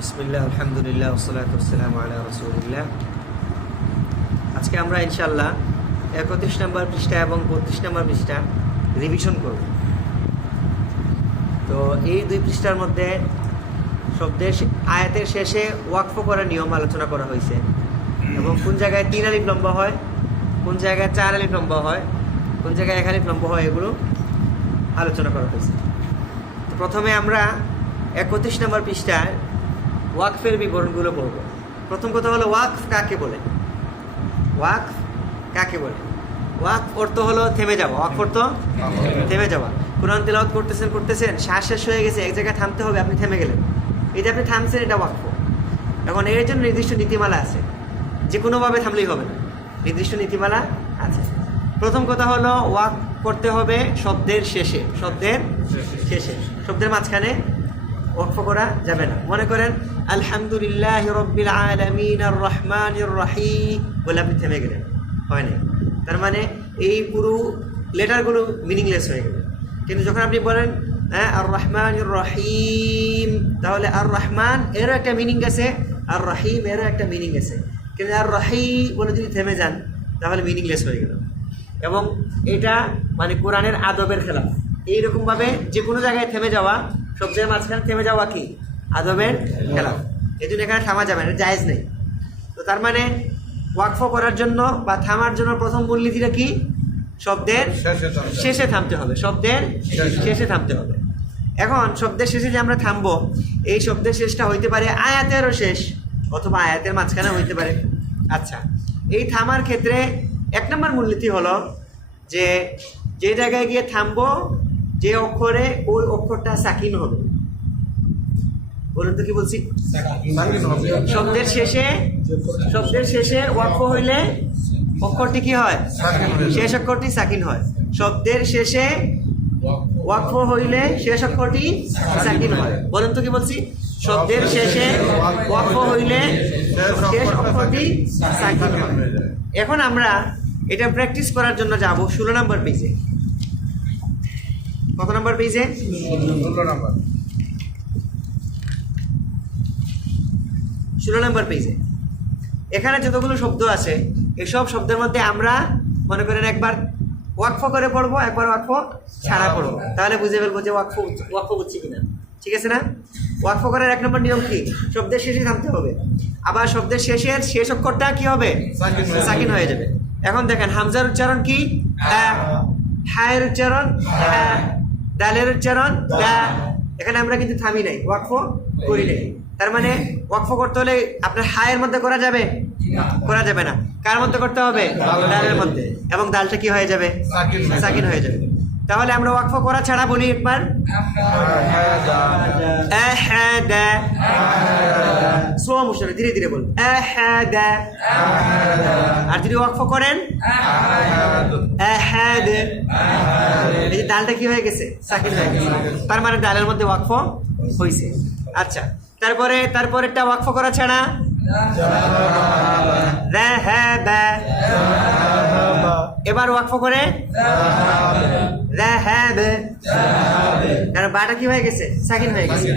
বিসমিল্লাহ, আলহামদুলিল্লাহ, ওয়াসসালাতু ওয়াসসালামু আলা রাসূলিল্লাহ। আজকে আমরা ইনশাআল্লাহ 31 নম্বর পৃষ্ঠা এবং 32 নম্বর পৃষ্ঠা রিভিশন করব। তো এই দুই পৃষ্ঠার মধ্যে শব্দের আয়াতের শেষে ওয়াকফ করার নিয়ম আলোচনা করা হয়েছে এবং কোন জায়গায় 3 আলিফ লম্বা হয়, কোন জায়গায় 4 আলিফ লম্বা হয়, কোন জায়গায় 1 আলিফ লম্বা হয়, এগুলো আলোচনা করা হয়েছে। তো প্রথমে আমরা 31 নম্বর পৃষ্ঠায় ওয়াকফের বিবরণগুলো পড়ব। প্রথম কথা হলো ওয়াকফ কাকে বলে। ওয়াকফ কাকে বলে? ওয়াকফ অর্থ হলো থেমে যাওয়া। ওয়াকফ অর্থ থেমে যাওয়া। কোরআন তেলাওয়াত করতেছেন, শ্বাস শেষ হয়ে গেছে, এক জায়গায় থামতে হবে, আপনি থেমে গেলেন, এই যে আপনি থামছেন, এটা ওয়াকফ। এখন এর জন্য নির্দিষ্ট নীতিমালা আছে, যে কোনোভাবে থামলেই হবে না, নির্দিষ্ট নীতিমালা আছে। প্রথম কথা হলো ওয়াকফ করতে হবে শব্দের শেষে। শব্দের শেষে, শব্দের মাঝখানে ওয়াকফ করা যাবে না। মনে করেন আলহামদুলিল্লাহি রাব্বিল আলামিন আর রহমানির রহিম বলে আপনি থেমে গেলেন, হয় না। তার মানে এই পুরো লেটারগুলো মিনিংলেস হয়ে গেল। কিন্তু যখন আপনি বলেন আর রহমানির রহিম, তাহলে আর রহমান এরও একটা মিনিং আছে, আর রহিম এরও একটা মিনিং আছে। কিন্তু আর রহিম বলে যদি থেমে যান তাহলে মিনিংলেস হয়ে গেল। এবং এটা মানে কোরআনের আদবের খেলাফ। এইরকমভাবে যে কোনো জায়গায় থেমে যাওয়া, শব্দের মাঝখানে থেমে যাওয়া কি আদবের খেলাফ। এই জন্য এখানে থামা যাবে না, জায়েজ নেই। তো তার মানে ওয়াকফ করার জন্য বা থামার জন্য প্রথম মূলনীতিটা কি? শব্দের শেষে থামতে হবে। শব্দের শেষে থামতে হবে। এখন শব্দের শেষে যে আমরা থামবো, এই শব্দের শেষটা হইতে পারে আয়াতেরও শেষ অথবা আয়াতের মাঝখানে হইতে পারে। আচ্ছা, এই থামার ক্ষেত্রে 1 নম্বর মূলনীতি হলো যে যে জায়গায় গিয়ে থামবো, যে অক্ষরে, ওই অক্ষরটা সাকিন হবে। বলুন তো কি বলছি? শব্দের শেষে ওয়াকফ হইলে অক্ষরটি কি হয়? শেষ অক্ষরটি সাকিন হয়। শব্দের শেষে ওয়াকফ হইলে শেষ অক্ষরটি সাকিন হয়। বলুন তো কি বলছি? শব্দের শেষে ওয়াকফ হইলে শেষ অক্ষরটি সাকিন হয়। এখন আমরা এটা প্র্যাকটিস করার জন্য যাব 16 নম্বর পেজে। কত নম্বর পেজে? 16 নম্বর পেজে। এখানে যতগুলো শব্দ আছে, এসব শব্দের মধ্যে আমরা মনে করেন একবার ওয়াকফ করে পড়বো, একবার ওয়াকফ ছাড়া পড়বো, তাহলে বুঝে ফেলবো যে ওয়াকফ বুঝছি কিনা। ঠিক আছে না? ওয়াকফ করার 1 নম্বর নিয়ম কি? শব্দের শেষে থামতে হবে। আবার শব্দের শেষের শেষ অক্ষরটা কি হবে? সাকিন হয়ে যাবে। এখন দেখেন, হামজার উচ্চারণ কি? হায়ের উচ্চারণ দালের উচ্চারণ দা। এখানে আমরা কিন্তু থামি নাই, ওয়াকফ করি নাই। তার মানে ওয়াকফ করতে হলে আপনার হায়ের মধ্যে করা যাবে? করা যাবে না। কার মধ্যে করতে হবে? দালের মধ্যে। এবং দালটা কি হয়ে যাবে? সাকিন হয়ে যাবে। তাহলে আমরা ওয়াকফ করা ছাড়া বলি একবার, স্লো মোশনে ধীরে ধীরে বলুন। আর যদি ওয়াকফ করেন, এই যে দালটা কি হয়ে গেছে? সাকিন হয়ে গেছে। তার মানে দালের মধ্যে ওয়াকফ হয়েছে। আচ্ছা, তারপরেরটা ওয়াকফ করা ছাড়া, এবার ওয়াকফ করে কারণ বাটা কি হয়ে গেছে? সাকিন হয়ে গেছে।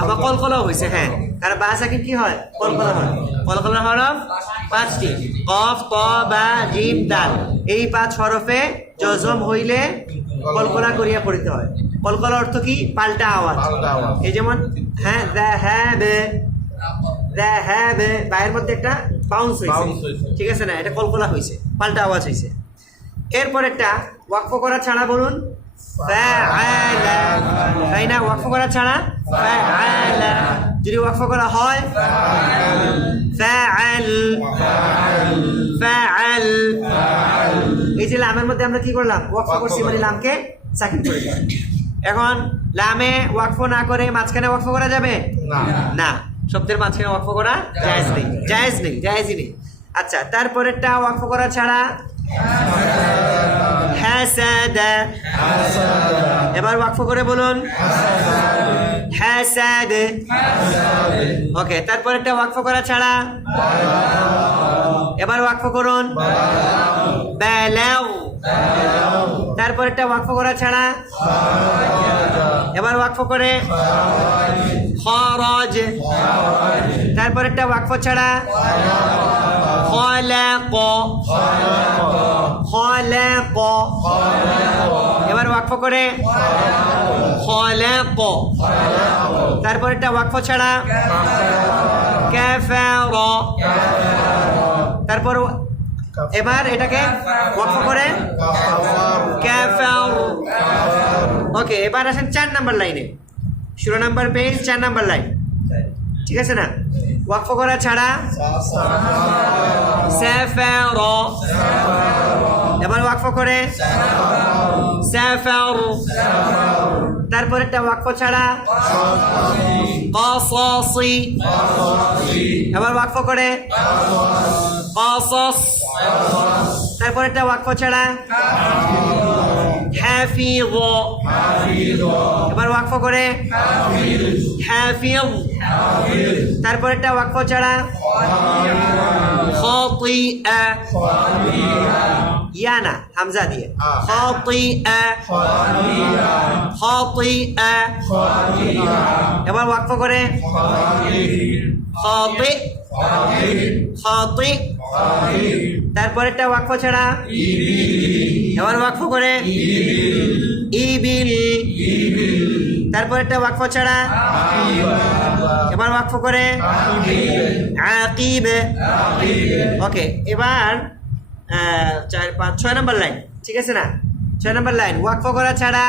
আবার কলকলাও হয়েছে। হ্যাঁ, কারণ বা সাকিন কি হয়? কলকলা হয়। কলকলা হরফ 5টি, কফ, ক, বা, জিম, দাল। এই 5 হরফে জজম হইলে কলকলা করিয়া পড়িতে হয়। কলকলা অর্থ কি? পাল্টা আওয়াজ। এই যেমন বায়ের মধ্যে একটা বাউন্স হয়েছে, ঠিক আছে না? এটা কলকলা হয়েছে, পাল্টা আওয়াজ হয়েছে। এরপরেরটা ওয়াকফ করা ছাড়া বলুন, তাই না? ওয়াকফ করা ছাড়া যদি ওয়াকফ করা হয়, এই যে লামের মধ্যে আমরা কি করলাম? ওয়াকফ করছি, মানে লামকে সাকিন করে দিলাম। এখন লামে ওয়াকফ না করে মাঝখানে ওয়াকফ করা যাবে না। শব্দের মাঝখানে ওয়াকফ করা জায়েজ নেই। আচ্ছা, তারপরেরটা ওয়াকফ করা ছাড়া, হাসাদা। এবার ওয়াকফ করে বলুন, হাসাদ। ওকে, তারপরেরটা ওয়াকফ করা ছাড়া, এবার ওয়াকফ করুন, বালাউ। তারপরেরটা ওয়াকফ করা ছাড়া, এবার ওয়াকফ করে, খরজ, তারপরেরটা ওয়াকফ ছাড়া খলাক, খলাক, এবার ওয়াকফ করে খলাক, তারপরেরটা ওয়াকফ ছাড়া কাফার, তারপর এবার এটাকে ওয়াকফ করে কাফার। ওকে, এবার আসেন 4 নাম্বার লাইনে, 16 নাম্বার পেজ 4 নাম্বার লাইন, ঠিক আছে না? ওয়াকফ করা ছাড়া সাফার, এবার ওয়াকফ করে সাফার, তারপরেরটা ওয়াকফ ছাড়া কাসাসি, এবার ওয়াকফ করে কাসাস, তারপরেরটা ওয়াকফ ছাড়া হাফিজ, এবার ওয়াকফ করে হাফিজ, তারপরেরটা ওয়াকফ ছাড়া খাতিআ, ইয়া না হামজা দিয়ে খাতিআ, খাতিআ, এবার ওয়াকফ করে খাতি, খাতি, তারপরেরটা ওয়াকফ ছাড়া এবার ওয়াকফ করে ইবিল, তারপরেরটা ওয়াকফ ছাড়া এবার ওয়াকফ করে আকিব। ওকে, এবার 4, 5, 6 নাম্বার লাইন, ঠিক আছে না? 6 নাম্বার লাইন ওয়াকফ করা ছাড়া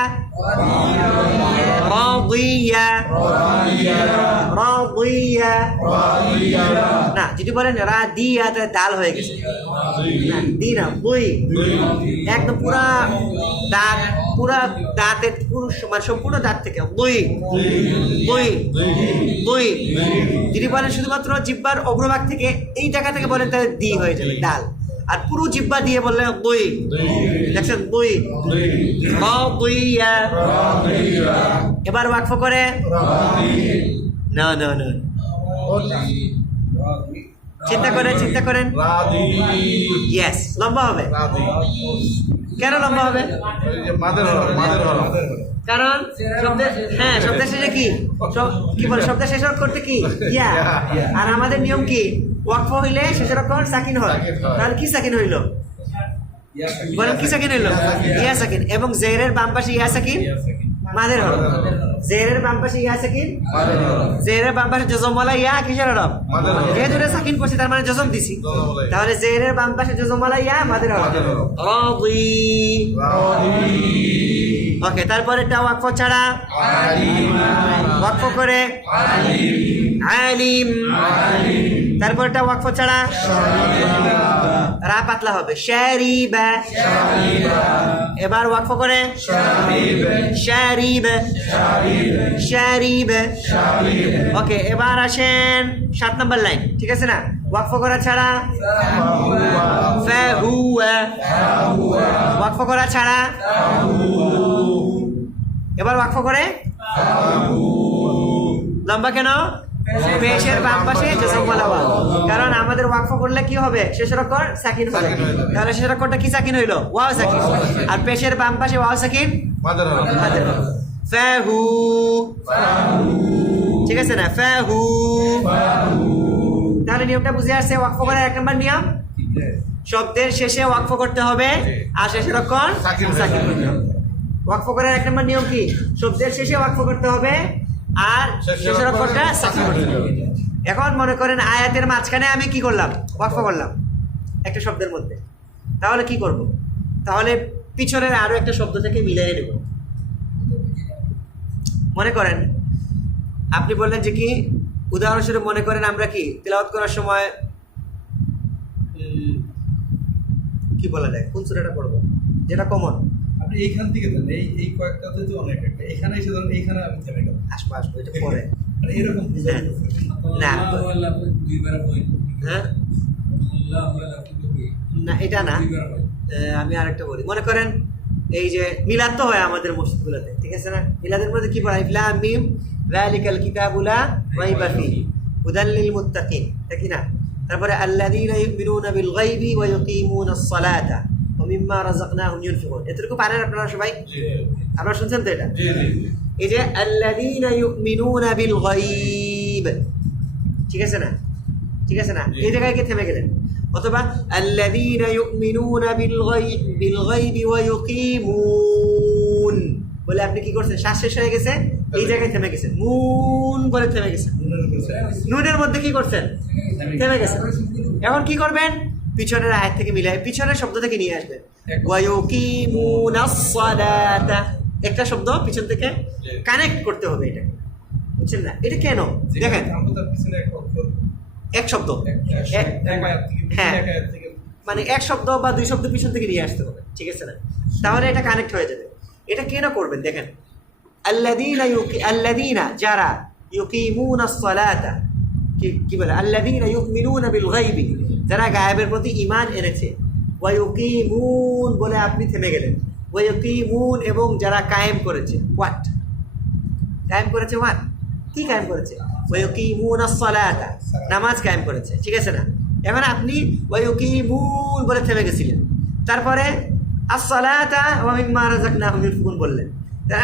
রাদিয়া, রাদিয়া না, যদি বলেন রাদিয়া তাহলে দাল হয়ে গেছে, না দি না, দুই, একদম পুরা দাঁত, পুরা দাঁতের মানে সম্পূর্ণ দাঁত থেকে দুই, দুই, দুই। যদি বলেন শুধুমাত্র জিহ্বার অগ্রভাগ থেকে এই জায়গা থেকে বলেন তাহলে দি হয়ে যাবে ডাল, আর পুরো জিহ্বা দিয়ে বললে দুই, দেখছেন দুই, রাদিয়া। এবার ওয়াকফ করে না না না, চিন্তা করেন, চিন্তা করেন, ইয়েস লম্বা হবে। কেন লম্বা হবে? কারণ হ্যাঁ শব্দের শেষে কি কি বলে, শব্দের শেষ করতে কি ইয়া, আর আমাদের নিয়ম কি ওয়াকফ হইলে শেষের অক্ষর সাকিন হয়, তাহলে কি সাকিন হইল বলেন, কি সাকিন হইল? ইয়া সাকিন, এবং জেরের বাম পাশে ইয়া সাকিন মাদের হরফ, জেরের বাম পাশে ইয়া সাকিন, জেরের বাম পাশে জজমওয়ালা ইয়া কিসের হরফ? যেহেতু সাকিন করছি তার মানে জজম দিছি, তাহলে জেরের বাম পাশে জজমওয়ালা ইয়া মাদের হরফ রাদি। ওকে, তারপরে এটা ওয়াকফ ছাড়া ওয়াকফ করে আলিম, তারপরটা ওয়াকফ ছাড়া রা পাতলা হবে শারিবা, এবার ওয়াকফ করে শারিবা, শারিবা। ওকে, এবার আসেন 7 নাম্বার লাইন, ঠিক আছে না? ওয়াকফ করা ছাড়া ফাহুয়া, ওয়াকফ করা ছাড়া এবার ওয়াকফ করে লম্বা কেন? পেশের বাম পাশে জজমওয়ালা ওয়াও, কারণ আমাদের ওয়াকফ করলে কি হবে? শেষের অক্ষর সাকিন হবে, তাহলে শেষের অক্ষরটা কি সাকিন হইলো? ওয়াও সাকিন, আর পেশের বাম পাশে ওয়াও সাকিন মাদের হরফ ফাহু, ঠিক আছে না? ফাহু, তাহলে নিয়মটা বুঝে আসছে। ওয়াকফ করার 1 নম্বর নিয়ম, শব্দের শেষে ওয়াকফ করতে হবে আর শেষের অক্ষর সাকিন করতে হবে। ওয়াকফ করার 1 নম্বর নিয়ম কি? শব্দের শেষে ওয়াকফ করতে হবে আর শেষের অক্ষরটা সাকিন করতে হবে। এখন মনে করেন আয়াতের মাঝখানে আমি কি করলাম? ওয়াকফ করলাম একটা শব্দের মধ্যে, তাহলে কি করব? তাহলে পিছনের আরো একটা শব্দ থেকে মিলিয়ে নেব। মনে করেন আপনি বললেন যে কি, উদাহরণস্বরূপ মনে করেন আমরা কি তেলাওয়াত করার সময় কি বলা যায়, কোন সূরাটা পড়বো যেটা কমন? আপনি এইখান থেকে দেন, এই কয়েকটাতে তো অনেক একটা, এখানে এসে ধরুন এইখানে আমি থেমে গেলাম, আসবো এটা পরে মানে এরকম না, হ্যাঁ না এটা না, আমি আরেকটা বলি। মনে করেন এই যে মিলাদ তো হয় আমাদের মসজিদগুলোতে, ঠিক আছে না? মিলাদের মধ্যে কি পড়া? আলিফ লাম মিম যালিকাল কিতাবু লা রাইবা ফীহি হুদাল লিল মুত্তাকিন, ঠিক না? তারপরে আল্লাযীনা ইউমিনুনা বিল গায়বি ওয়া ইউকিমুনাস সালাতা ওয়া মিম্মা রাযাকনাহুম ইউনফিকুন। এতটুকু পারেন আপনারা সবাই? আপনারা শুনছেন তো এটা? এই যে আল্লাযীনা ইউমিনুনা বিল গায়ব, গাইব, ঠিক আছে না, ঠিক আছে না, এই জায়গায় কি থেমে গেলেন। অথবা আল্লাযীনা ইউমিনুনা বিল গাইবি ওয়া ইউকিমুন বলে আপনি কি করছেন, শ্বাস শেষ হয়ে গেছে, এই জায়গায় থেমে গেছেন, মুন বলে থেমে গেছেন। নুনের মধ্যে কি করছেন, থেমে গেছেন। এখন কি করবেন, পিছনের আয়াত থেকে মিলাই পিছনের শব্দ থেকে নিয়ে আসবেন, ওয়া ইউকিমুনাস সালাতা, একটা শব্দ পিছন থেকে কানেক্ট করতে হবে, এটা বুঝছেন না, এটা কেন দেখেন, এক শব্দ, হ্যাঁ মানে এক শব্দ বা দুই শব্দ পিছন থেকে নিয়ে আসতে হবে, ঠিক আছে না, তাহলে এটা কানেক্ট হয়ে যাবে। এটা কেন করবেন দেখেন, আল্লাযীনা যারা ইউকিমুনাস সালাতা, কি বলে, আল্লাযীনা ইউমিনুনা বিল গায়বি, যারা গায়েবের প্রতি ঈমান এনেছে, ওয়া ইউকিমুন বলে আপনি থেমে গেলেন, ওয়া ইউকিমুন এবং যারা কায়েম করেছে, হোয়াট কায়েম করেছে, হোয়াট কি কায়েম করেছে, ওয়া ইউকিমুনাস সালাতা, নামাজ কায়েম করেছে, ঠিক আছে না। এখন আপনি ওয়া ইউকিমুন বলে থেমে গেছিলেন, তারপরে আস-সালাতা ওয়া মিম্মা রাযাকনাহুম ইউনফিকুন বললেন।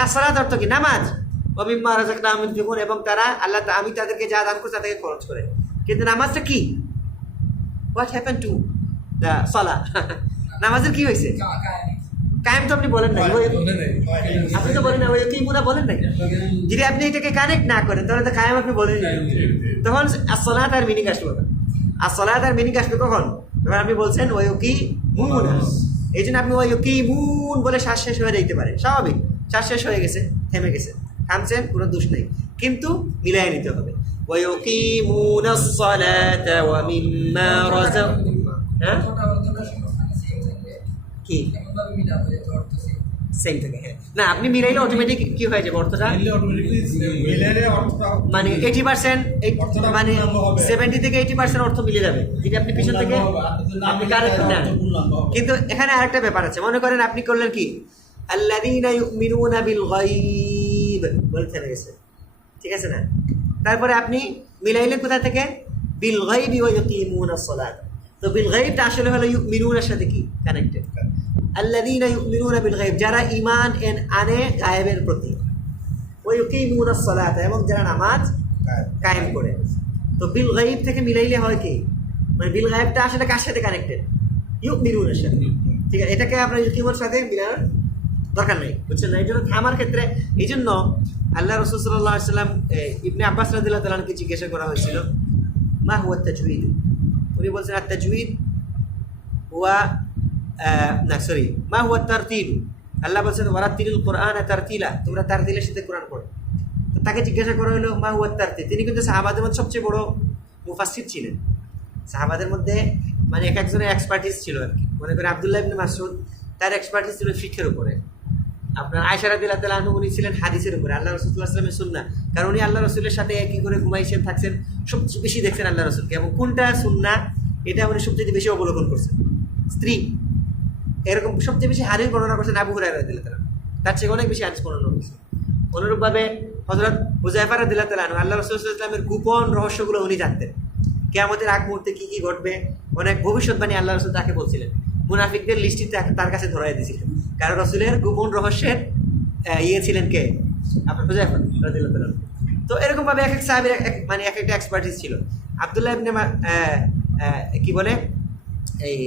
আস-সালাত অর্থ কি, নামাজ, ওয়া মিম্মা রাযাকনাহুম ইউনফিকুন, এবং তারা আল্লাহ আমি তাদেরকে যা দান করছি তাদেরকে খরচ করে। কিন্তু নামাজটা কি, হোয়াট হ্যাপেন টু দ্য সালাহ, নামাজের কি হয়েছে, কায়েম তো আপনি বলেন নাই, আপনি তো বলেন না, ওই কি মুনা বলেন নাই। যদি আপনি এটাকে কানেক্ট না করেন তাহলে তো কায়েম আপনি বলেন, তখন as-সালাত আর মিনিং আসবে না। as-সালাত আর মিনিং আসবে কখন, তখন আপনি বলছেন ওই কি মুন, এই জন্য আপনি ওই কি মুন বলে শ্বাস শেষ হয়ে যেতে পারে, স্বাভাবিক, শ্বাস শেষ হয়ে গেছে, থেমে গেছে, থামছেন, কোনো দোষ নেই, কিন্তু মিলাই নিতে হবে। ويقيمون الصلاة ومما رزقهم, হ্যাঁ কি সেম থাকে, হ্যাঁ না, আপনি মিলাইলে অটোমেটিক কি হয়ে যাবে, অর্থটা মানে 80% মানে 70 থেকে 80% অর্থ মিলে যাবে যদি আপনি পিছন থেকে আপনি কারেক্ট না। কিন্তু এখানে আরেকটা ব্যাপার আছে, মনে করেন আপনি করলেন কি, আল্লাযীনা ইউমিনুনা বিল গায়ব বলে থেমে গেছে, ঠিক আছে না, তারপরে আপনি মিলাইলেন কোথা থেকে, বিল গায়বি ওয়া ইউকিমুনাস সালাত। তো বিল গায়বটা আসলে হলো ইউমিনুনার সাথে কি কানেক্টেড, আল্লাযীনা ইউমিনুনা বিল গায়ব যারা ঈমান আনে গায়েবের প্রতি, ওয়া ইউকিমুনাস সালাত এবং যারা নামাজ কায়েম করে। তো বিল গায়ব থেকে মিলাইলে হয় কি, মানে বিল গায়বটা আসলে কার সাথে কানেক্টেড, ইউমিনুনার সাথে, ঠিক আছে, এটাকে আপনার ইউকিমুর সাথে মিলানোর দরকার নেই, বুঝছেন না। এই জন্য থামার ক্ষেত্রে, এই জন্য আল্লাহ রাসূল সাল্লাল্লাহু আলাইহি ওয়াসাল্লাম ইবনে আব্বাস রাদিয়াল্লাহু তাআলা আনহুকে জিজ্ঞাসা করা হয়েছিল, মা হুয়া তাজউইদ, উনি বলছেন আত-তাজউইদ হুয়া না সরি মা হুয়া তারতিল, আল্লাহ বলছেন ওয়ারাতিলুল কুরআন তারতিলা, তোমরা তারতিলের সাথে কোরআন পড়ো। তো তাকে জিজ্ঞাসা করা হলো মা হুয়া তারতিল, তিনি কিন্তু সাহাবাদের মধ্যে সবচেয়ে বড় মুফাসসির ছিলেন, সাহাবাদের মধ্যে মানে এক একজনের এক্সপার্টিস ছিল আর কি। মনে করেন আব্দুল্লাহ ইবনে মাসউদ, তার এক্সপার্টিস ছিল ফিকহের উপরে, আপনার আয়েশা রাদিয়াল্লাহু তাআলা আনহা উনি ছিলেন হাদিসের উপরে, আল্লাহ রাসূল সাল্লাল্লাহু আলাইহি ওয়াসাল্লামের সুন্নাহ, কারণ উনি আল্লাহ রাসূলের সাথে একই করে ঘুমাইছেন, থাকছেন, সবচেয়ে বেশি দেখছেন আল্লাহ রাসূলকে, এবং কোনটা সুন্নাহ এটা উনি সবচেয়ে বেশি অবলোকন করছেন। স্ত্রী এরকম সবচেয়ে বেশি হাদিস বর্ণনা করছেন আবু হুরায়রা রাদিয়াল্লাহু তাআলা, তার চেয়ে অনেক বেশি হাদিস বর্ণনা করছেন। অনুরূপভাবে হযরত হুযায়ফা রাদিয়াল্লাহু তাআলা আনহু, আল্লাহ রাসূল সাল্লাল্লাহু আলাইহি ওয়াসাল্লামের গোপন রহস্যগুলো উনি জানতেন, কিয়ামতের আগ মুহূর্তে কি কি ঘটবে, অনেক ভবিষ্যৎবাণী আল্লাহ রাসূল তাকে বলছিলেন, মুনাফিকদের লিস্টটি তার কাছে ধরাই দিয়েছিলেন, কারণ রাসূলের গোপন রহস্যের ছিলেন কে, আপনার হুযায়ফা রাদিয়াল্লাহু তাআলা। তো এরকমভাবে এক এক সাহাবীর মানে এক একটা এক্সপার্টিস ছিল। আব্দুল্লাহ ইবনে কি বলে এই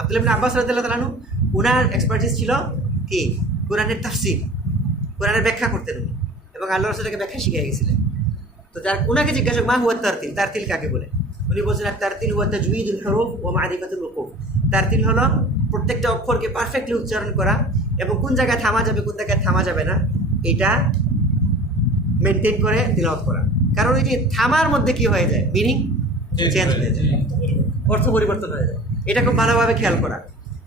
আব্দুল্লাহ ইবনে আব্বাস রাদিয়াল্লাহু তাআলা আনহু, উনার এক্সপার্টিস ছিল কি, কোরআনের তাফসীর, কোরআনের ব্যাখ্যা করতেন উনি, এবং আল্লাহ রাসূলকে ব্যাখ্যা শিখিয়ে গেছিলেন। তো যার উনাকে জিজ্ঞাসা মা হুয়া তারতিল, তারতিল কাকে বলে, উনি বলছেন তারতিল হুয়া তাজউইদুল হুরুফ ওয়া মারিফাতুল উকুফ, তারতিল হলো প্রত্যেকটা অক্ষরকে পারফেক্টলি উচ্চারণ করা এবং কোন জায়গায় থামা যাবে কোন জায়গায় থামা যাবে না এটা মেনটেন করে তিলাওয়াত করা। কারণ এই যে থামার মধ্যে কি হয়ে যায়, মিনিং চেঞ্জ হয়ে যায়, অর্থ পরিবর্তন হয়ে যায়, এটা খুব ভালোভাবে খেয়াল করা।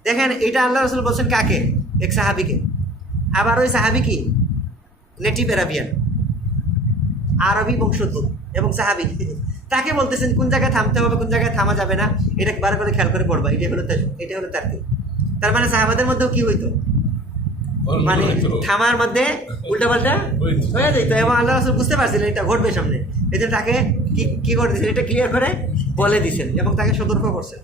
দেখেন এটা আল্লাহ রাসূল বলছেন কাকে, এক সাহাবীকে, আবার ওই সাহাবী কি নেটিভ আরবিয়ান, আরবি বংশোদ্ভূত এবং সাহাবী, তাকে বলতেছেন কোন জায়গায় থামতে হবে কোন জায়গায় থামা যাবে না, এটা বার করে খেয়াল করে পড়বা, এটা হলো তারতিল। তার মানে সাহাবাদের মধ্যেও কি হইতো, মানে থামার মধ্যে উল্টাপাল্টা হয়ে যেত, এবং আল্লাহ রাসূল বুঝতে পারছিলেন এটা ঘটবে সামনে, এই জন্য তাকে কি করে দিয়েছেন, এটা ক্লিয়ার করে বলে দিয়েছেন এবং তাকে সতর্ক করছেন।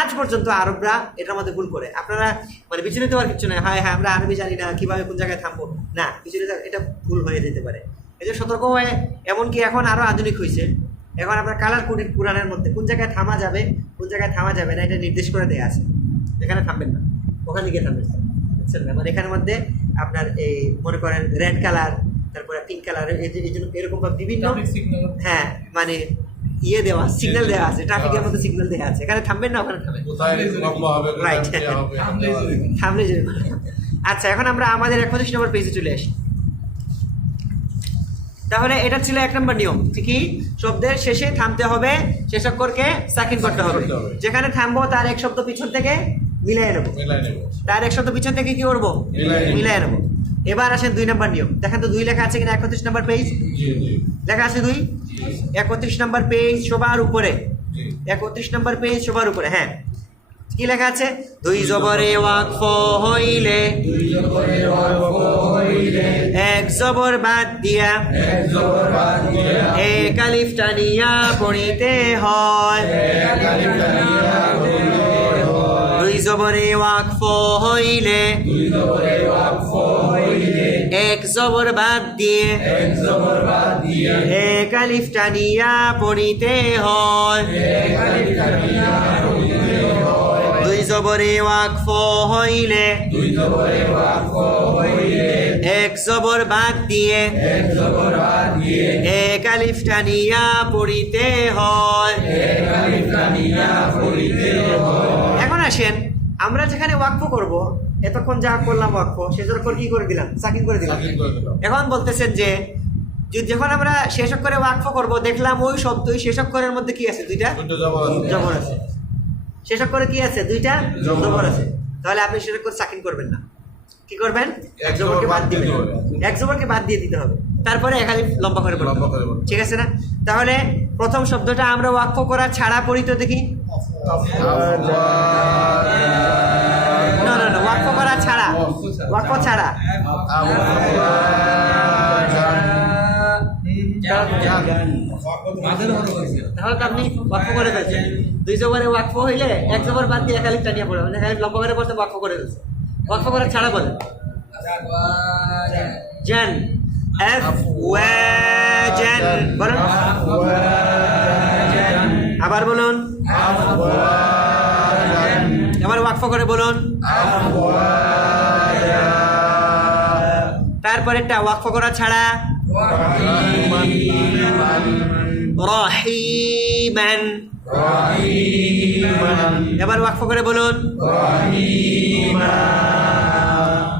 আজ পর্যন্ত আরবরা এটার মধ্যে ভুল করে, আপনারা মানে বিচলিত হওয়ার কিছু নয়, হ্যাঁ আমরা আরবি জানি না কিভাবে কোন জায়গায় থামবো, না বিচলিত, এটা ভুল হয়ে যেতে পারে। এই যে সতর্ক হয়ে, এমনকি এখন আরো আধুনিক হয়েছে, এখন আপনার কালার কোডেড কোরআনের মধ্যে কোন জায়গায় থামা যাবে কোন জায়গায় থামা যাবে না এটা নির্দেশ করে দেওয়া আছে। এখানে থামবেন না, ওখানে গিয়ে থামবেন, বুঝছেন না? মানে এখানের মধ্যে আপনার এই মনে করেন রেড কালার, তারপরে পিঙ্ক কালার, এই জন্য এরকম বিভিন্ন সিগন্যাল হ্যাঁ মানে ইয়ে দেওয়া সিগন্যাল দেওয়া আছে, ট্রাফিকের মধ্যে সিগন্যাল দেওয়া আছে, এখানে থামবেন না ওখানে থামবেন, কোথায় লম্বা হবে, Right. কোথায় দেয়া হবে, থামলে যে। আচ্ছা এখন আমরা আমাদের 31 নম্বর পেজে চলে আসি। তাহলে এটা ছিল 1 নম্বর নিয়ম, কি শব্দের শেষে থামতে হবে, শেষ অক্ষরকে সাকিন করতে হবে। করতে হবে। যেখানে থামবো তার এক শব্দ পিছন থেকে মিলাই নেব, মিলাই নেব। তার এক শব্দ পিছন থেকে কি করবো মিলাই নেব। মিলাই নেব। এবার আসেন 2 নম্বর নিয়ম, দেখেন তো 2 লেখা আছে কিনা 31 নম্বর পেজ, জি জি লেখা আছে 2, 31 নম্বর পেজ সবার উপরে, জি 31 নম্বর পেজ সবার উপরে। হ্যাঁ কি লেখা আছে? 2 জবরে ওয়াকফ হইলে, 1 জবর বাদ দিয়া, এক আলিফ টানিয়া পড়িতে হয়। 2 জবরে ওয়াকফ হইলে, 1 জবর বাদ দিয়ে, এক আলিফ টানিয়া পড়িতে হয়। 2 জবরে ওয়াকফ হইলে, 1 জবর বাদ দিয়ে, এক আলিফ টানিয়া পড়িতে হয়। এখন আসেন আমরা যেখানে ওয়াকফ করব, এতক্ষণ যা করলাম ওয়াকফ, শেষ অক্ষর কি করে দিলাম? সাকিন করে দিলাম। সাকিন করে দিলাম। এখন বলতেছেন যে যখন আমরা শেষ অক্ষরে ওয়াকফ করব, দেখলাম ওই শব্দই শেষ অক্ষরের মধ্যে কি আছে? 2টা দুটো জবর আছে। জবর আছে। শেষ অক্ষরে কি আছে? 2টা জবর জবর আছে। তাহলে আপনি শেষ অক্ষর সাকিন করবেন না, কি করবেন? এক জবরকে জবর বাদ বাদ দিবেন, দিতে হবে। এক জবরকে বাদ দিয়ে দিতে হবে, তারপরে এক আলিফ লম্বা করে পড়তে লম্বা হবে। করে পড়তে হবে। ঠিক আছে না? তাহলে প্রথম শব্দটা আমরা ওয়াকফ করা ছাড়া পড়ি তো দেখি। না না না, ওয়াকফ করা ছাড়া, ওয়াকফ ছাড়া। মাঝের হরফ আছে তাহলে তো আপনি ওয়াকফ করে ফেলছেন। 2 জবরে ওয়াকফ হইলে 1 জবর বাদ দিয়ে এক আলিফ টানিয়ে পড়ে, মানে এক আলিফ লম্বা করে পড়তে ওয়াকফ করে ফেলছে। ওয়াকফ করা ছাড়া বলেন জান, আফওয়াজান বলেন, আবার বলুন, এবার ওয়াকফ করে বলুন। তারপরেরটা ওয়াকফ করা ছাড়া, রহিমান, এবার ওয়াকফ করে বলুন।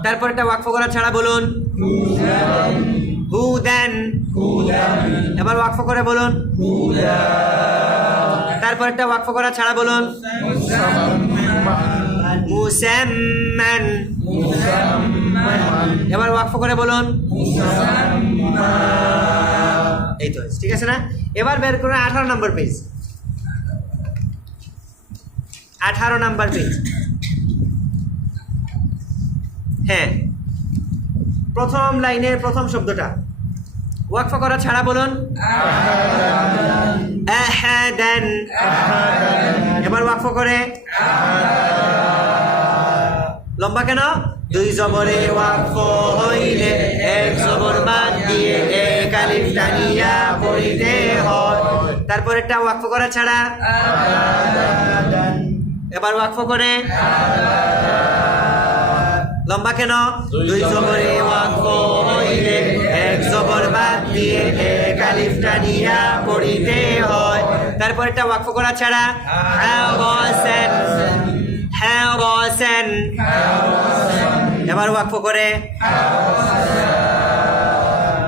তারপরেরটা ওয়াকফ করা ছাড়া বলুন, হুদান, এবার ওয়াকফ করে বলুন। তারপরেরটা ওয়াকফ করা ছাড়া বলুন, মুসাম্মান, এবার ওয়াকফ করে বলুন। এই তো ঠিক আছে না? এবার বের করুন 18 নম্বর পেজ, 18 নম্বর পেজ। হ্যাঁ প্রথম লাইনের প্রথম শব্দটা ওয়াকফ করা ছাড়া বলুন, আহাদান, এবার ওয়াকফ করে লম্বা কেন? 2 জবরে ওয়াকফ হইলে, 1 জবর বাদ দিয়ে, এক আলিফ টানিয়া পড়িতে হয়। তারপরেরটা ওয়াকফ করা ছাড়া, এবার ওয়াকফ করে লম্বা কেন? 2 জবরে ওয়াকফ হইলে, 1 জবর বাদ দিয়ে, এক আলিফ টানিয়া পড়িতে হয়। তারপরেরটা ওয়াকফ করা ছাড়া, হারাসান, হারাসান, এবার ওয়াকফ করে।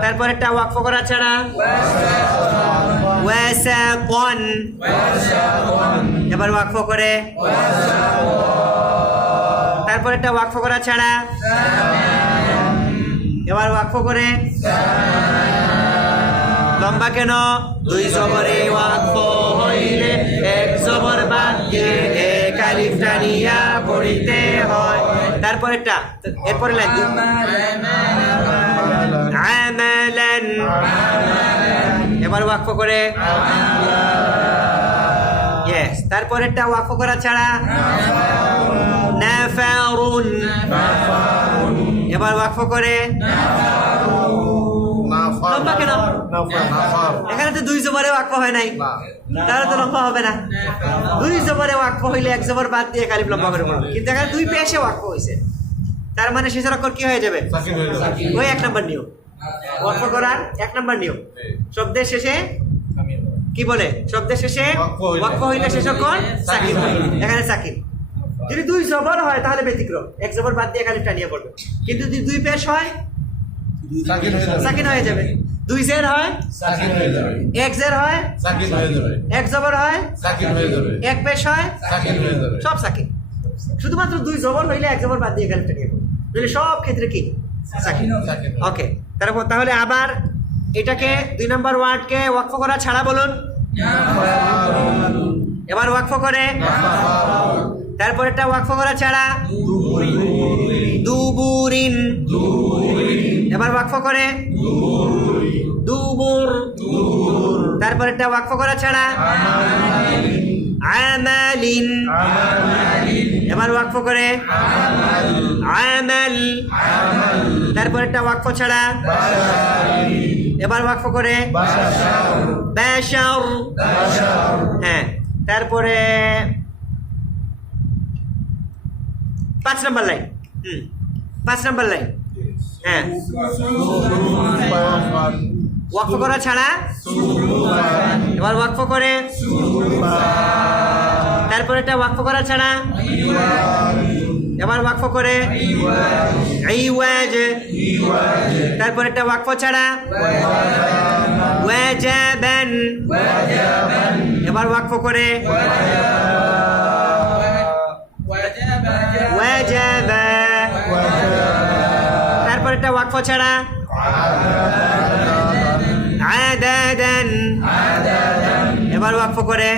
তারপরেরটা ওয়াকফ করা ছাড়া, ওয়াসাতান, এবার ওয়াকফ করে। তারপরেরটা ওয়াকফ করা ছাড়া, এবার ওয়াকফ করে লম্বা কেন? 2 জবরে ওয়াকফ হইলে, 1 জবর বাদ দিয়ে, এক আলিফ টানিয়া পড়িতে হয়। তারপরেরটা, এরপরে লাইন আমালান, এবার ওয়াকফ করে। ইয়েস, তারপরেরটা ওয়াকফ করা ছাড়া, নাফারুন, এবার ওয়াকফ করে। লম্বা কেন? এখানে তো দুই জবরে ওয়াকফ হয় নাই, তাহলে তো লম্বা হবে না। দুই জবরে ওয়াকফ হইলে এক জবর বাদ দিয়ে কালিফ লম্বা করে পড়ো, কিন্তু এখানে দুই পেশে ওয়াকফ হয়েছে, তার মানে শেষের অক্ষর কি হয়ে যাবে? ওই 1 নম্বর নিয়ম, ওয়াকফ করার 1 নম্বর নিয়ম। শব্দের শেষে কি বলে? শব্দের শেষে ওয়াকফ হইলে শেষ অক্ষর সাকিন হয়, এখানে সাকিন। যদি দুই জবর হয় তাহলে ব্যতিক্রম, এক জবর বাদ দিয়ে কালিফ টানিয়ে পড়বে, কিন্তু যদি দুই পেশ হয় সাকিন হয়ে যাবে। দুই জের হয় এক জের হয় এক জবর হয় এক পেশ হয় সব সাকিন। শুধুমাত্র দুই জবর হইলে এক জবর বাদ দিয়ে কালিফ টানিয়ে পড়বে, তাহলে সব ক্ষেত্রে কি সাকিন। ওকে, তাহলে আবার এটাকে 2 নম্বর ওয়ার্ডকে ওয়াকফ করা ছাড়া বলুন। এবার ওয়াকফ করে, তারপর এটা ওয়াকফ করা ছাড়া দুবুরিন। এবার ওয়াকফ করে দুবুর, তারপর এটা ওয়াকফ করা ছাড়া আমালিন। এবার ওয়াকফ করে আমাল, তারপর এটা ওয়াকফ ছাড়া। এবার ওয়াকফ করে বাশার। হ্যাঁ, তারপরে 5 নম্বর লাইন। 5 নম্বর লাইন। হ্যাঁ, ওয়াকফ করা ছাড়া। এবার ওয়াকফ করে, তারপর এটা ওয়াকফ করা ছাড়া। এবার ওয়াকফ করে ইওয়াজ, তারপর এটা ওয়াকফ ছাড়া ওয়াজাবান। এবার ওয়াকফ করে ওয়াজাবা, তারপর এটা ওয়াকফ ছাড়া আদাদান। এবার ওয়াকফ করে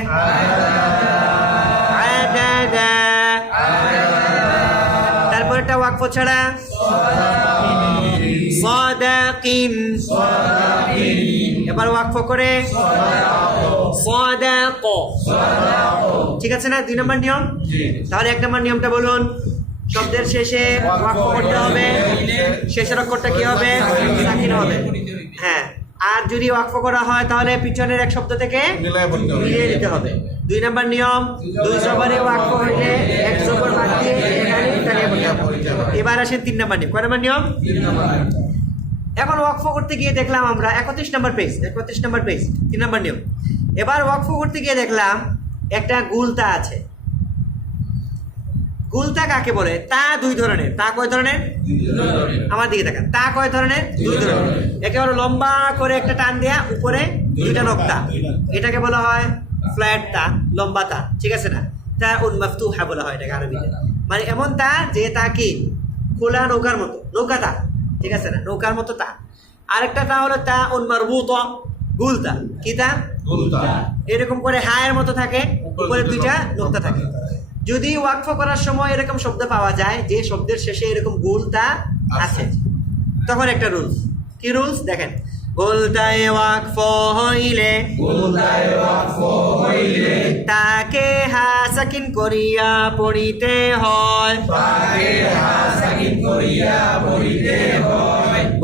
আদাদা, তারপর এটা ওয়াকফ ছাড়া সাদাকিন। এবার ওয়াকফ করে সাদাক। ঠিক আছে না? 2 নম্বর নিয়ম। তাহলে 1 নম্বর নিয়মটা বলুন। শব্দের শেষে ওয়াকফ করতে হবে, শেষের অক্ষরটা কি হবে? সাকিন হবে। হ্যাঁ, আর যদি ওয়াকফ করা হয় তাহলে পিছনের এক শব্দ থেকে মিলিয়ে নিতে হবে। 2 নম্বর নিয়ম, 2 জবরে ওয়াকফ হইলে এক জবর বাদ দিয়ে পড়তে হবে। এবার আসেন 3 নম্বর নিয়ম। কয় নম্বর নিয়ম? এখন ওয়াকফ করতে গিয়ে দেখলাম আমরা 31 নম্বর পেজ, 31 নম্বর পেজ, 3 নম্বর নিয়ম। এবার ওয়াকফ করতে গিয়ে দেখলাম একটা গুলতা আছে। গুলতা কাকে বলে? তা 2 ধরনের। তা কয় ধরনের? আমার দিকে দেখেন, তা কয় ধরনের? 2 ধরনের। একেবারে লম্বা করে একটা টান দেয়া, উপরে 2টা নক্তা, এটাকে বলা হয় ফ্ল্যাট তা, লম্বা তা। ঠিক আছে না? তা উন্মাফতুহা বলা হয় এটাকে আরবিতে। মানে এমন তা যে তা কি খোলা নৌকার মতো, নৌকা তা। ঠিক আছে না? নৌকার মতো তা। আরেকটা তা হলো তা উন্মারবুত, গুলতা। কি তা? এরকম করে হায়ের মতো থাকে, উপরে 2টা নক্তা থাকে। যদি ওয়াকফ করার সময় এরকম শব্দ পাওয়া যায় যে শব্দের শেষে এরকম গুলতা আছে, তখন একটা রুলস। কি রুলস? দেখেন, গুলতায় ওয়াকফ হইলে তাকে হা সাকিন করিয়া পড়িতে হয়।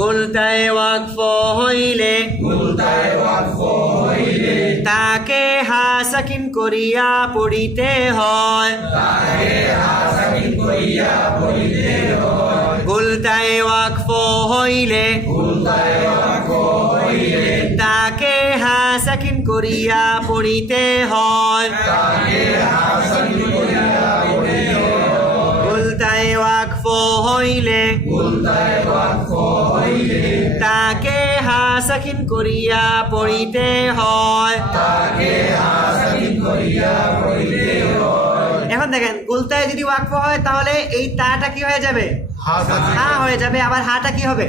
গুলতায় ওয়াকফ হইলে তাকে হা সাকিন করিয়া পড়িতে হয়। গুলতায় ওয়াকফ হইলে তাকে হা সাকিন করিয়া পড়িতে হয়। গুলতায় ওয়াকফ হইলে তাকে হা সাকিন করিয়া পড়িতে হয়। এখন দেখেন, গুলতায় যদি ওয়াকফ হয় তাহলে এই তাটা কি হয়ে যাবে? হা হয়ে যাবে। আবার হাটা কি হবে?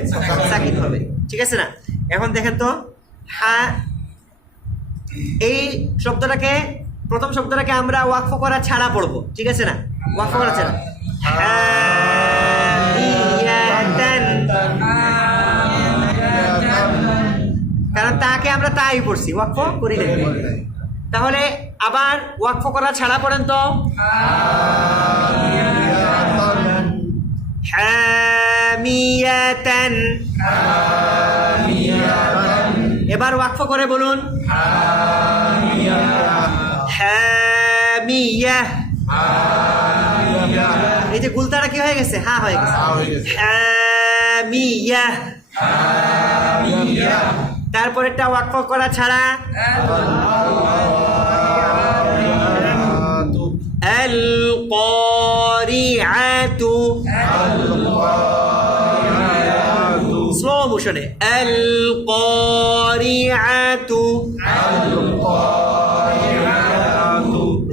সাকিন হবে। ঠিক আছে না? এখন দেখেন তো, হা, এই শব্দটাকে, প্রথম শব্দটাকে আমরা ওয়াকফ করা ছাড়া পড়বো। ঠিক আছে না? ওয়াকফ করা ছাড়া। কারণ তাকে আমরা তাই পড়ছি, ওয়াকফ করি না। তাহলে আবার ওয়াকফ করা ছাড়া পড়েন তো, হামিয়াতান। এবার ওয়াকফ করে বলুন হামিয়া। এই যে গুলতাটা কি হয়ে গেছে? হা হয়ে গেছে। হামিয়া। তারপরেরটা ওয়াকফ করা ছাড়া আল ক্বারিআতু, স্লো মোশনে আল ক্বারিআতু,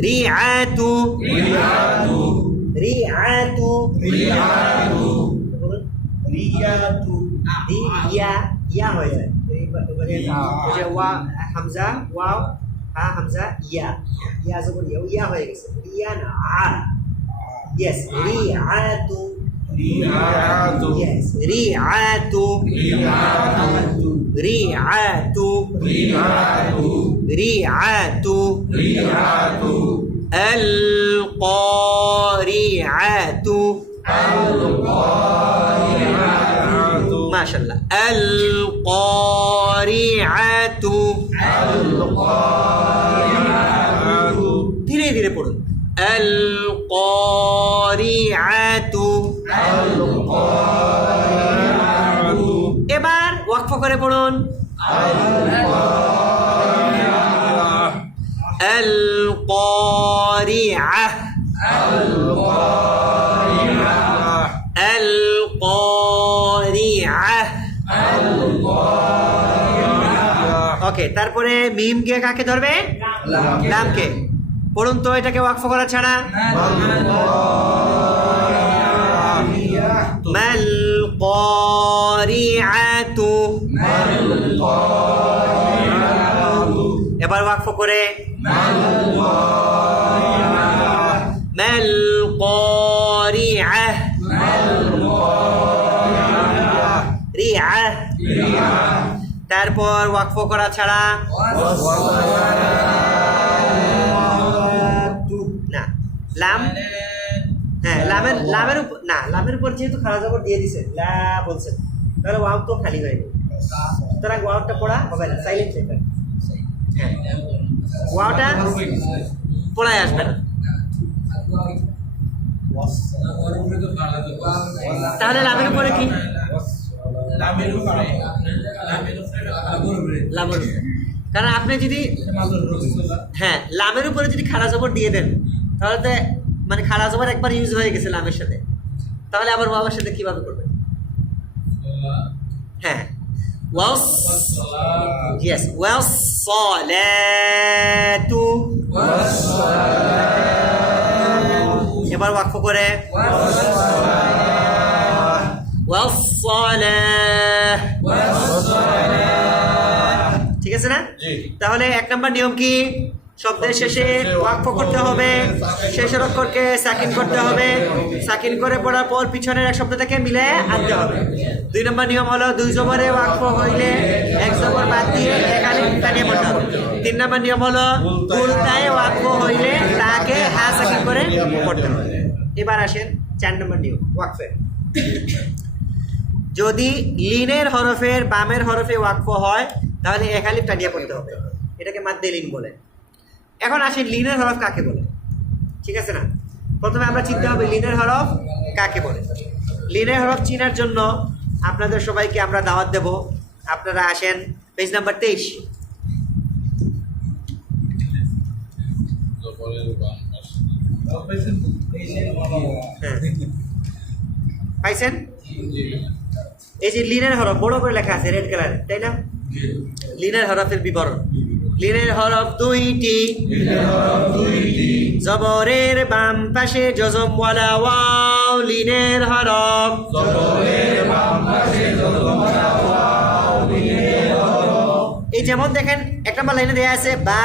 রিআতু, রিআতু, ইয়া ইয়া হয়ে যায়। এই যে ওয়া হামজা ওয়াও হা হামজা ইয়া, ইয়া যখন ইয়া হয়ে গেছে, ইয়া না আ। ইয়েস, রিআতু, ইয়েস, রিআতু, রিআতু, রিআতু, আল ক্বারিআতু, মাশাআল্লাহ, আল ক্বারিআতু। ধীরে ধীরে পড়ুন আল ক্বারিআতু। এবার ওয়াকফ করে পড়ুন আল ক্বারিআহ, আল ক্বারিআহ। ওকে, তারপরে মিম কে কাকে ধরবে? লামকে। পড়ুন তো এটাকে ওয়াকফ করা ছাড়া মাল ক্বারিআতু। এবার ওয়াকফ করে মাল ক্বারিআহ, রিআহ। তারপর ওয়াকফ করা ছাড়া না লাম, হ্যাঁ লামের উপর না, লামের উপর যেহেতু খাড়া জবর দিয়ে দিছে লা বলছেন, তাহলে ওয়াও তো খালি হয়ে গেল। সুতরাং ওয়াওটা পড়া হবে না, সাইলেন্ট থাকবে। হ্যাঁ, ওয়াওটা পড়ায় আসবে না। তাহলে লামের উপরে কি? লামের উপরে, কারণ আপনি যদি হ্যাঁ লামের উপরে যদি খাড়া জবর দিয়ে দেন তাহলে তো মানে খাড়া জবর একবার ইউজ হয়ে গেছে লামের সাথে, তাহলে আবার ওয়াওয়ের সাথে কিভাবে করবেন? হ্যাঁ ওয়াস, ইয়েস, ওয়াস সালাতু। এবার ওয়াকফ করে ওয়াস সালাহ। ঠিক আছে না? তাহলে এক নম্বর নিয়ম কি? শব্দের শেষে ওয়াকফ করতে হবে, শেষের অক্ষরকে সাকিন করতে হবে, সাকিন করে পড়ার পর পিছনের এক শব্দ থেকে মিলে আনতে হবে। দুই নম্বর নিয়ম হলো দুই জবরে ওয়াকফ হইলে এক জবর বাদ দিয়ে এক আলিফ টানিয়ে পড়তে হবে। তিন নম্বর নিয়ম হলো উল্টায় ওয়াকফ হইলে তাকে হা সাকিন করে পড়তে হবে। এবার আসেন 4 নম্বর নিয়ম ওয়াকফের। যদি লিনের হরফের বামের হরফে ওয়াকফ হয় তাহলে এক আলিফ টানিয়ে পড়তে হবে, এটাকে মাদ্দে লিন বলে। এখন আসি লিনের হরফ কাকে বলে, ঠিক আছে না? প্রথমে আমরা চিনতে হবে লিনের হরফ কাকে বলে। লিনের হরফ চিনার জন্য আপনাদের সবাইকে আমরা দাওয়াত দেব, আপনারা আসেন পেজ নাম্বার 23। পাইছেন? এই যে লিনের হরফ বড় করে লেখা আছে রেড কালারে, তাই না? লিনের হরফের বিবরণ। লিনের হরফ দুইটি, জবরের বাম পাশে জজমওয়ালা ওয়াও লিনের হরফ। এই যেমন দেখেন এক নম্বর লাইনে দেয়া আছে বা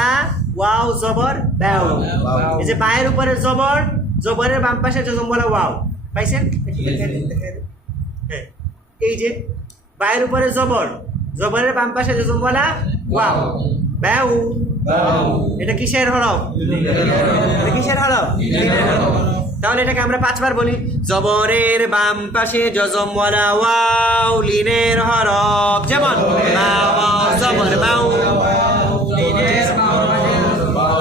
ওয়াও জবর বাও। এই যে বায়ের উপরে জবর, জবরের বাম পাশে জজমওয়ালা ওয়াও, পাইছেন? হ্যাঁ, এই যে বায়ের উপরে জবর, জবরের বাম পাশে জজমওয়ালা ওয়াও, বাউ। এটা কিসের হরফ? এটা কিসের হরফ? তাহলে এটাকে আমরা 5 বার বলি। জবরের বাম পাশে জজম ওয়ালা ওয়াও লিনের হরফ যেমন বা ওয়াও জবর বাউ,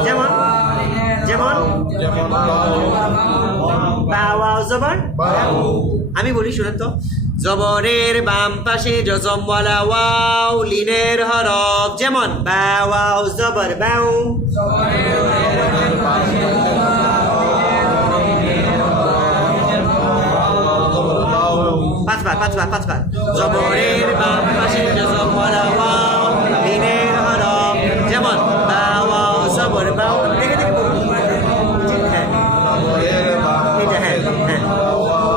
যেমন যেমন বা ওয়াও জবর বাউ। আমি বলি শুনেন তো, জবরের বাম পাশে জজম ওয়ালা ওয়াও লিনের হরফ যেমন বা ওয়াও জবর বাউ। পাঁচবার জবরের বাম পাশে জজম ওয়ালা ওয়াও লিনের হরফ যেমন বা ওয়াও জবর বাউ। দেখে দেখে বলুন। হ্যাঁ, এটা হ্যাঁ হ্যাঁ।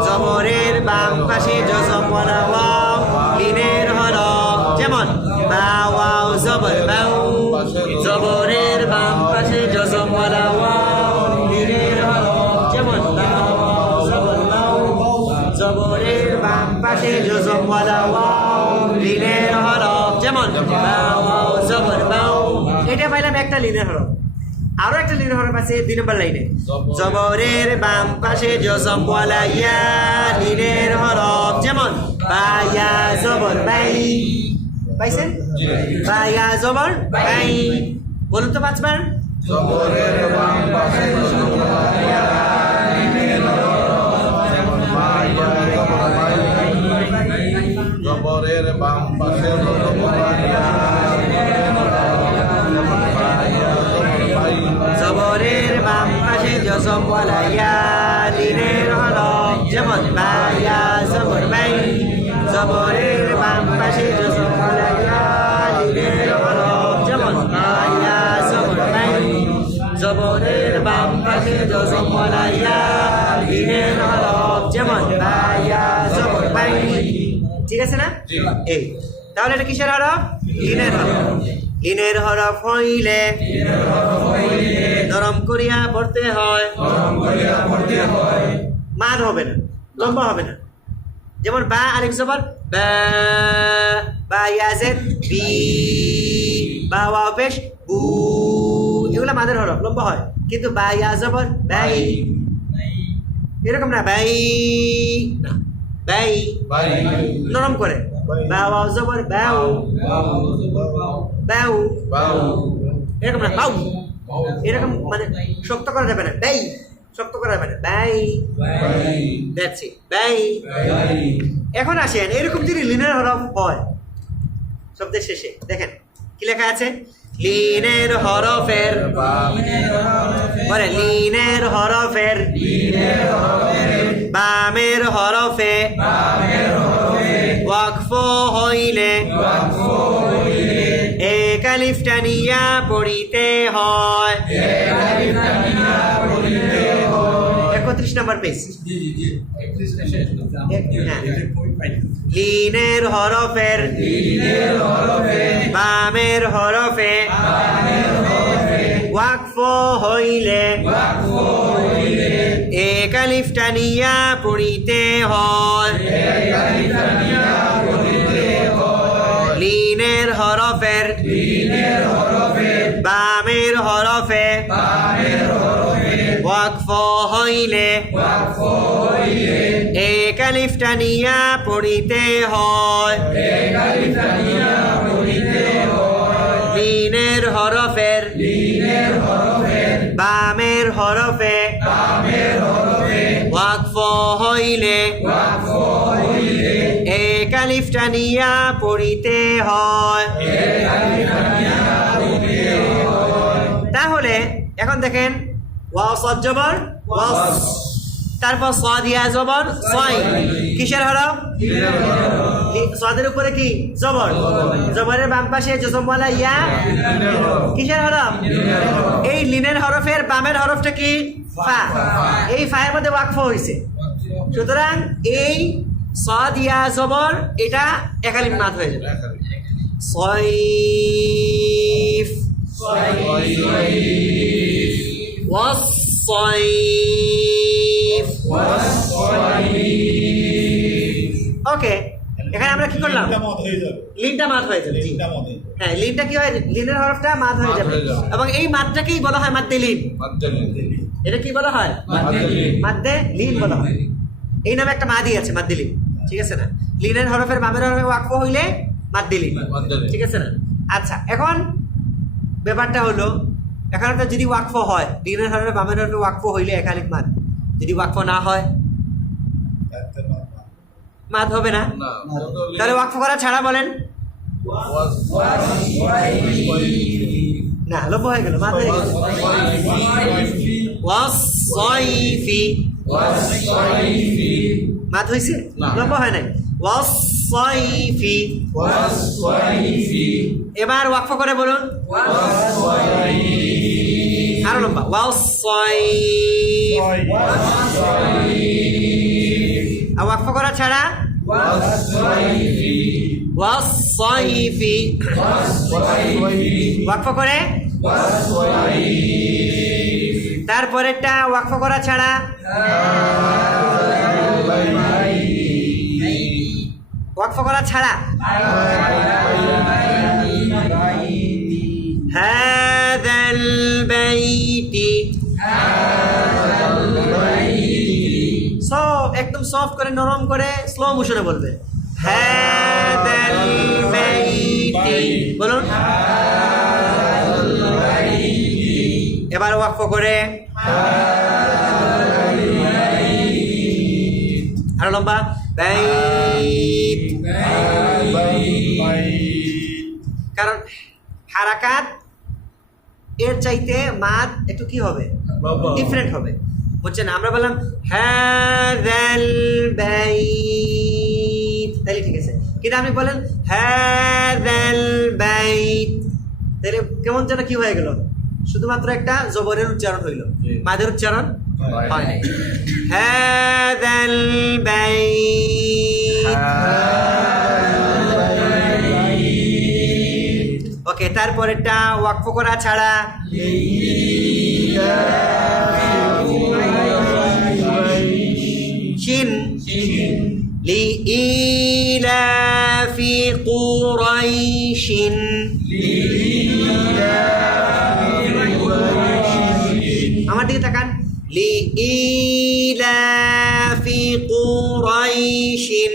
জবরের বাম পাশে জজম ওয়ালা ওয়াও লিনের হরফ যেমন বা ওয়াও জবর বাউ। জবরের বাম পাশে জজম ওয়ালা ওয়াও লিনের হরফ যেমন বা ওয়াও জবর বাউ। জবরের বাম পাশে জজম ওয়ালা ওয়াও লিনের হরফ যেমন বা ওয়াও জবর বাউ। এটা পাইলাম একটা লিনের হরফ। আরো একটা লিনের হরফ আছে 2 নম্বর লাইনে। জবরের বাম পাশে জজম ওয়ালা ইয়া লিনের হরফ যেমন বা ইয়া জবর বাই। পাইছেন? বা ইয়া জবর বাই। বলুন তো 5 বার। জবরের বাম পাশে জজম ওয়ালা ইয়া লিনের হরফ যেমন বা ইয়া জবর বাই। জবরের বাম পাশে জজম ওয়ালা ইয়া লিনের হরফ যেমন বা ইয়া জবর বাই। জবরের বাম পাশে জজম ওয়ালা ইয়া লিনের হরফ যেমন বা ইয়া জবর বাই। জবরের বাম পাশে জজম ওয়ালা ইয়া লিনের হরফ যেমন বা ইয়া জবর বাই। জবরের বাম পাশে জজম ওয়ালা ইয়া লিনের হরফ যেমন বা ইয়া জবর বাই। ঠিক আছে না? এই তাহলে এটা কিসের হরফ? লিনের হরফ। লিনের হরফ হইলে নরম করিয়া পড়তে হয়, মাদ হবে না, লম্বা হবে না। যেমন বা আলিফ জবর বা, বা ইয়াজেদ বি, বা ওয়াও পেশ বু, এগুলো মাদের হরফ, লম্বা হয়। কিন্তু বা ইয়া জবর বাই, এরকম না বাই না, বাই নরম করে। বা ওয়াও জবর বাউ, বাউ এরকম না বাউ, এরকম মানে শক্ত করা যাবে না। বাই শক্ত করা যাবে না, বাই। That's it, by. এখন আসেন এরকম যদি লিনের হরফ হয় শব্দের শেষে, দেখেন কি লেখা আছে। লিনের হরফের বলে লিনের হরফের বামের হরফে ওয়াকফ হইলে এক আলিফ টানিয়া পড়িতে হয়। 31 নম্বর পেজ। লিনের হরফের বামের হরফে ওয়াকফ হইলে এক আলিফ টানিয়া পড়িতে হয়। লিনের হরফের বামের হরফে ওয়াকফ হইলে এক আলিফ টানিয়া পড়িতে হয়। লিনের হরফের বামের হরফে ওয়াকফ হইলে এক আলিফ টানিয়া পড়িতে হয়। তাহলে এখন দেখেন ওয়াও সাদ জবর ওয়াও, তারপর সাদ ইয়া জবর সাই, কিসের হরফ? সাদের উপরে কি জবর, জবরের বাম পাশে জজম ওয়ালা ইয়া, কিসের হরফ? এই লিনের হরফের বামের হরফটা কি? ফা। এই ফায়ের মধ্যে ওয়াকফ হয়েছে, সুতরাং এই সাদ ইয়া জবর এটা একালিফ মাদ হয়ে যাবে। সাইফ ওয়াস-সাইফ। ওকে, এখানে আমরা কি করলাম? লিনটা মাদ হয়ে যাবে। হ্যাঁ, লিনটা কি হয়? লিনের হরফটা মাদ হয়ে যাবে এবং এই মাদটাকেই বলা হয় মাদ্দে লিন। এটা কি বলা হয়? মাদ্দে লিন বলা হয়। এই নামে একটা মাদি আছে, মাদ্দে লিন, ঠিক আছে না? লিনের হরফের বামের হরফে ওয়াকফ হইলে মাদ্দে লিন, ঠিক আছে না? আচ্ছা, এখন ব্যাপারটা হলো, এখানে তো যদি ওয়াকফ হয়, লিনের হরফে বামের হরফে ওয়াকফ হইলে একালিক মাদ, যদি ওয়াকফ না হয় মাদ হবে না। তাহলে ওয়াকফ করা ছাড়া বলেন না, লম্ব হয়ে গেল, মাদ হয়ে গেল। ওয়াসসাইফি, মাদ হইছে, লম্ব হয় নাই। ওয়াসসাইফি, এবার ওয়াকফ করে বলুন, আরো লম্বা। ওয়াসসাইফ, আর ওয়াকফ করা ছাড়া ওয়াসসাইফি, ওয়াকফ করে, তারপরেরটা ওয়াকফ করা ছাড়া ওয়াকফ করা ছাড়া হাযাল বাইতি, সব একদম সফট করে, নরম করে, স্লো মোশনে বলবে। হাযাল বাইতি বলুন, এবার ওয়াকফ করে, আরো লম্বা, বাইত। কারণ হারাকাত এর চাইতে মাদ একটু কি হবে, ডিফারেন্ট হবে, হচ্ছে না? আমরা বললাম হাযাল বাইত, তাহলে ঠিক আছে, কিন্তু আপনি বলেন হাযাল বাইত, তাহলে কেমন যেন কি হয়ে গেল, শুধুমাত্র একটা জবরের উচ্চারণ হইল, মাদের উচ্চারণ হয় নাই। হাযাল বাইত, ওকে। তারপরেরটা ওয়াকফ করা ছাড়া শিন, লিইলাফি কুরাইশিন, আমার দিকে তাকান, লিইলাফি কুরাইশিন,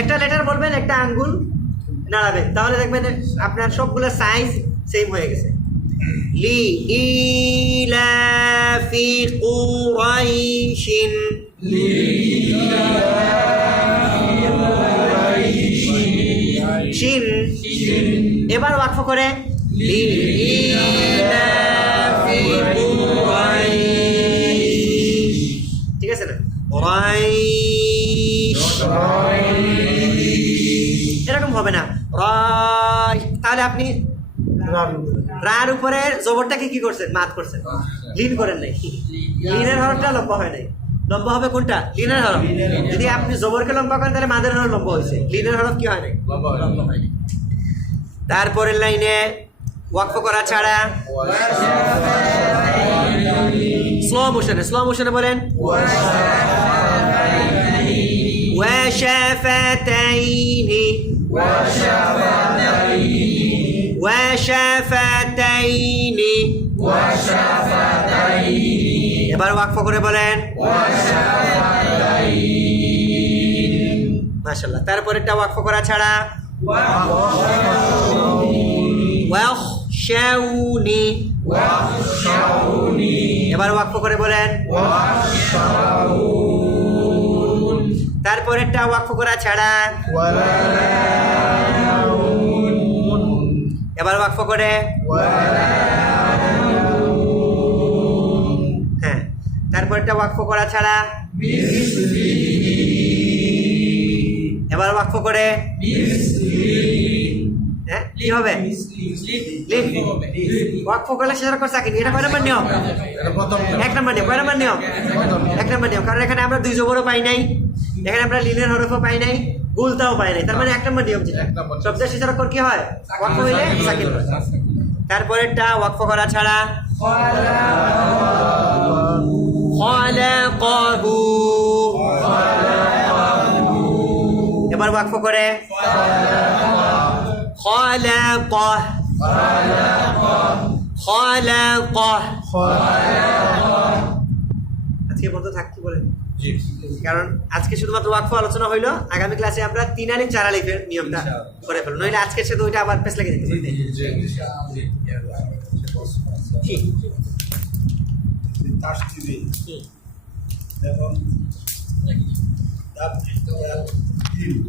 একটা লেটার বলবেন, একটা আঙ্গুল নাড়াবেন, তাহলে দেখবেন আপনার সবগুলো সাইজ সেম হয়ে গেছে। লিইলাফি কুরাইশিন, শিন, এবার ওয়াকফ করে, লিইলাফি কুরাইশ, ঠিক আছে না? কুরাইশ এরকম হবে না, রাই। তাহলে আপনি রার উপরে জবরটাকে কি করছেন, মাদ করছেন, লিন করেন নাই। লিনের হরফটা লম্বা হয় নাই, লম্বা হবে কোনটা? লিনের হরফ। যদি আপনি জবরকে লম্বা করেন তাহলে মাদের হরফ লম্বা হয়েছে, লিনের হরফ কি হয় নাই, লম্বা হয় নাই। তারপরের লাইনে ওয়াকফ করা ছাড়া স্লো মোশনে, স্লো মোশনে বলেন, ওয়াশাফাতাইনি, ওয়াশাফাতাইনি, এবার ওয়াকফ করে বলেন, মাশাআল্লাহ। তারপরেরটা ওয়াকফ করা ছাড়া ওয়াখশাউনি, এবার ওয়াকফ করে বলেন, তারপরেরটা ওয়াকফ করা ছাড়া এবার ওয়াকফ করে, হ্যাঁ, তারপরেরটা ওয়াকফ করা ছাড়া এবার ওয়াকফ করে, হ্যাঁ কি হবে, ওয়াকফ করলে সেটা করছে কি, এটা কয় নম্বর নিয়ম? এক নম্বর নিয়ম। কয় নম্বর নিয়ম? এক নম্বর নিয়ম। কারণ এখানে আমরা দুই জবরও পাই নাই, এখানে আমরা লিনের হরফও পাই নাই, গুলতাও পাই নাই, তার মানে এক নম্বর নিয়ম যেটা, শব্দের শেষের অক্ষর কি হয়, ওয়াকফ হইলে সাকিন হয়। তারপরেরটা ওয়াকফ করা ছাড়া খালাকাহু, এবার ওয়াকফ করে খালাকাহ, খালাকা আজকে বলতে থাক কি বলেন কারণ আজকে শুধুমাত্র ওয়াকফ আলোচনা হইলো আগামী ক্লাসে আমরা 3 আলিফ 4 আলিফের নিয়মটা করে ফেলবো নইলে আজকের সাথে ওইটা আবার পেছ লাগিয়ে দিতে পারি কি তাসদিদি এবং